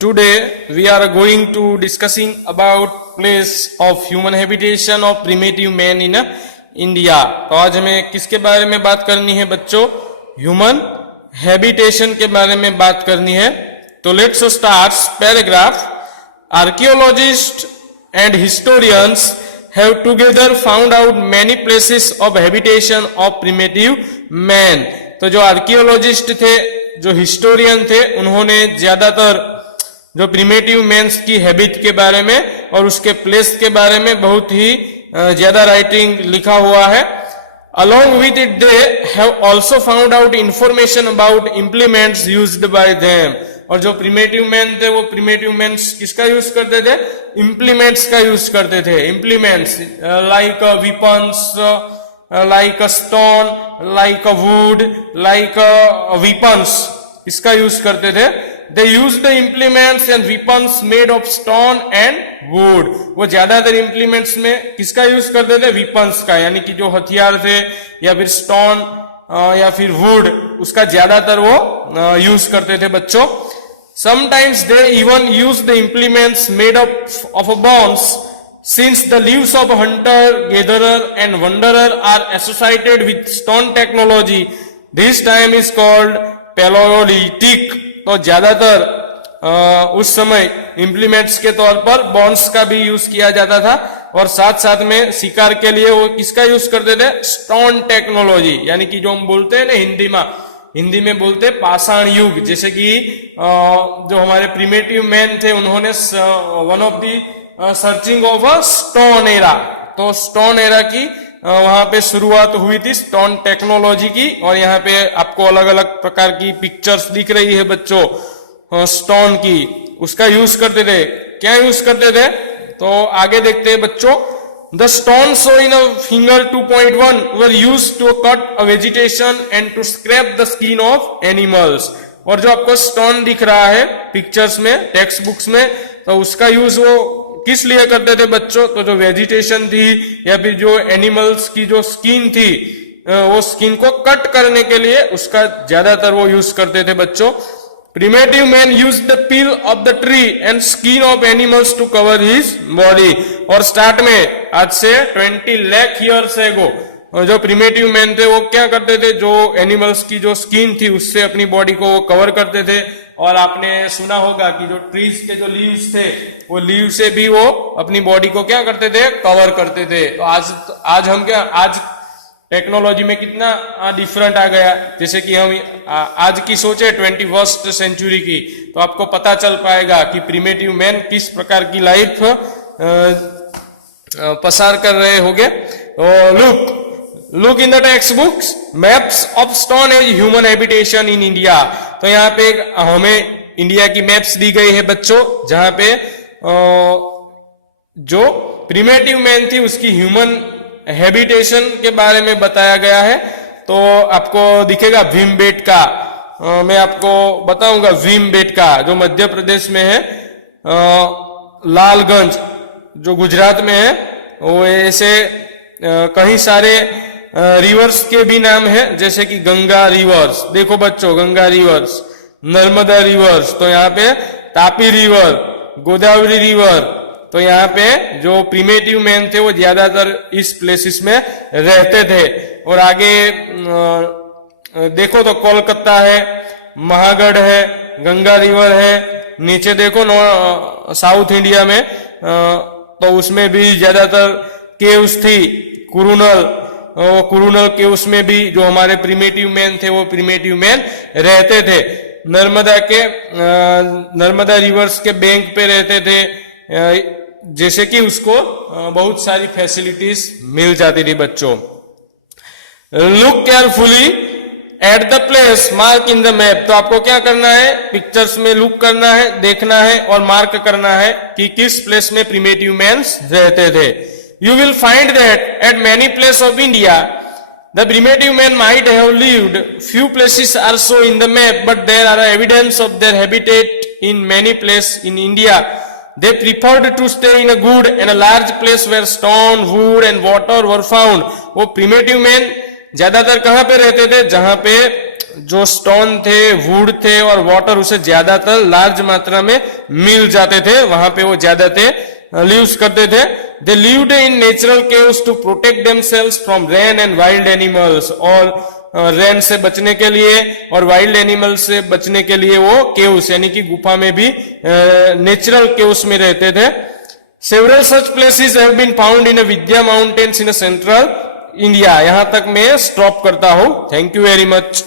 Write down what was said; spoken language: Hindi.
Today we are going to discussing about place of human habitation of primitive man in India। तो आज हमें किसके बारे में बात करनी है बच्चों? ह्यूमन हैबिटेशन के बारे में बात करनी है। तो let's start paragraph. Archaeologist and historians have together found out many places of habitation of primitive man। तो जो आर्कियोलॉजिस्ट थे, जो हिस्टोरियन थे, उन्होंने ज्यादातर जो प्रिमेटिव मैन्स की हैबिट के बारे में और उसके प्लेस के बारे में बहुत ही ज्यादा राइटिंग लिखा हुआ है। Along with it, they have also found out information about implements used by them। और जो प्रिमेटिव मैन थे वो प्रिमेटिव मैन्स किसका यूज करते थे? इम्प्लीमेंट्स का यूज करते थे। Implements like weapons, like a stone, like a wood, like a weapons, इसका यूज करते थे। They used the implements and weapons made of stone and wood। वो ज्यादातर इम्प्लीमेंट्स में किसका यूज करते थे? weapons का, यानी कि जो हथियार थे या फिर स्टोन या फिर वुड, उसका ज्यादातर वो यूज करते थे बच्चों। Sometimes they even use the implements made of bones, since the lives of hunter, gatherer and wanderer are associated with stone technology. This time is called Paleolithic। तो ज्यादातर उस समय इम्प्लीमेंट्स के तौर पर बोन्स का भी यूज किया जाता था और साथ साथ में शिकार के लिए वो किसका यूज करते थे? स्टोन टेक्नोलॉजी, यानी कि जो हम बोलते हैं ना हिंदी में बोलते पाषाण युग। जैसे कि जो हमारे प्रिमेटिव मैन थे, उन्होंने one of the searching of a stone era, तो स्टोन एरा की वहां पे शुरुआत हुई थी स्टोन टेक्नोलॉजी की। और यहाँ पे आपको अलग अलग प्रकार की पिक्चर्स दिख रही है बच्चों स्टोन की, उसका यूज करते थे। क्या यूज करते थे? तो आगे देखते हैं बच्चों। The stones shown in a figure 2.1 were used to cut a vegetation and to scrape the skin of animals। और जो आपको स्टोन दिख रहा है पिक्चर्स में, टेक्स्ट बुक्स में, तो उसका यूज वो किस लिए करते थे बच्चों? तो जो वेजिटेशन थी या फिर जो एनिमल्स की जो स्किन थी, वो स्किन को कट करने के लिए उसका ज्यादातर वो यूज करते थे बच्चों। Primitive man used the peel of the tree and skin of animals to cover his body। और स्टार्ट में आज से 20 लाख ईयर्स एगो जो प्रिमेटिव मैन थे वो क्या करते थे? जो एनिमल्स की जो स्किन थी उससे अपनी बॉडी को कवर करते थे। और आपने सुना होगा कि जो ट्रीज के जो लीव्स थे, वो लीव से भी वो अपनी बॉडी को क्या करते थे? कवर करते थे। तो आज हम क्या, आज टेक्नोलॉजी में कितना डिफरेंट आ गया। जैसे कि हम आज की सोचे 21st सेंचुरी की, तो आपको पता चल पाएगा कि प्रिमेटिव मैन किस प्रकार की लाइफ पसार कर रहे होंगे। Look in the text books maps of stone age human habitation in India. तो यहाँ पे हमें इंडिया की मैप्स दी गई है बच्चों, जहां पे जो प्रिमेटिव मैन थी उसकी ह्यूमन हैबिटेशन के बारे में बताया गया है। तो आपको दिखेगा भीमबेटका, मैं आपको बताऊंगा भीमबेटका जो मध्य प्रदेश में है, लालगंज जो गुजरात में है। वो ऐसे कई सारे रिवर्स के भी नाम है, जैसे कि गंगा रिवर्स, देखो बच्चों गंगा रिवर्स, नर्मदा रिवर्स, तो यहाँ पे तापी रिवर, गोदावरी रिवर। तो यहाँ पे जो प्रिमेटिव मैन थे वो ज्यादातर इस प्लेसेस में रहते थे। और आगे देखो तो कोलकाता है, महागढ़ है, गंगा रिवर है। नीचे देखो साउथ इंडिया में तो उसमें भी ज्यादातर केव्स थी, कुरुनल केव्स में भी जो हमारे प्रिमेटिव मैन थे वो प्रिमेटिव मैन रहते थे। नर्मदा रिवर्स के बैंक पे रहते थे, जैसे कि उसको बहुत सारी फैसिलिटीज मिल जाती थी बच्चों। Look carefully at the place mark in the map. तो आपको क्या करना है? पिक्चर्स में लुक करना है, देखना है और मार्क करना है कि किस प्लेस में प्रिमेटिव मैन्स रहते थे। You will find that at many place of India the primitive man might have lived. Few places are show in the map but there are evidence of their habitat in many place in India. They preferred to stay in a good and a large place where stone, wood and water were found। वो primitive men ज्यादातर कहाँ पे रहते थे? जहां पे जो स्टोन थे, वुड थे और वाटर उसे ज्यादातर लार्ज मात्रा में मिल जाते थे, वहां पे वो ज्यादातर लिव्स करते थे। They lived in natural caves to protect themselves from rain and wild animals, और रेन से बचने के लिए और वाइल्ड एनिमल से बचने के लिए वो केव्स यानी कि गुफा में भी नेचुरल केव्स में रहते थे। Several such places have been found in Vindhya mountains in central India. यहां तक मैं स्टॉप करता हूं। Thank you very much.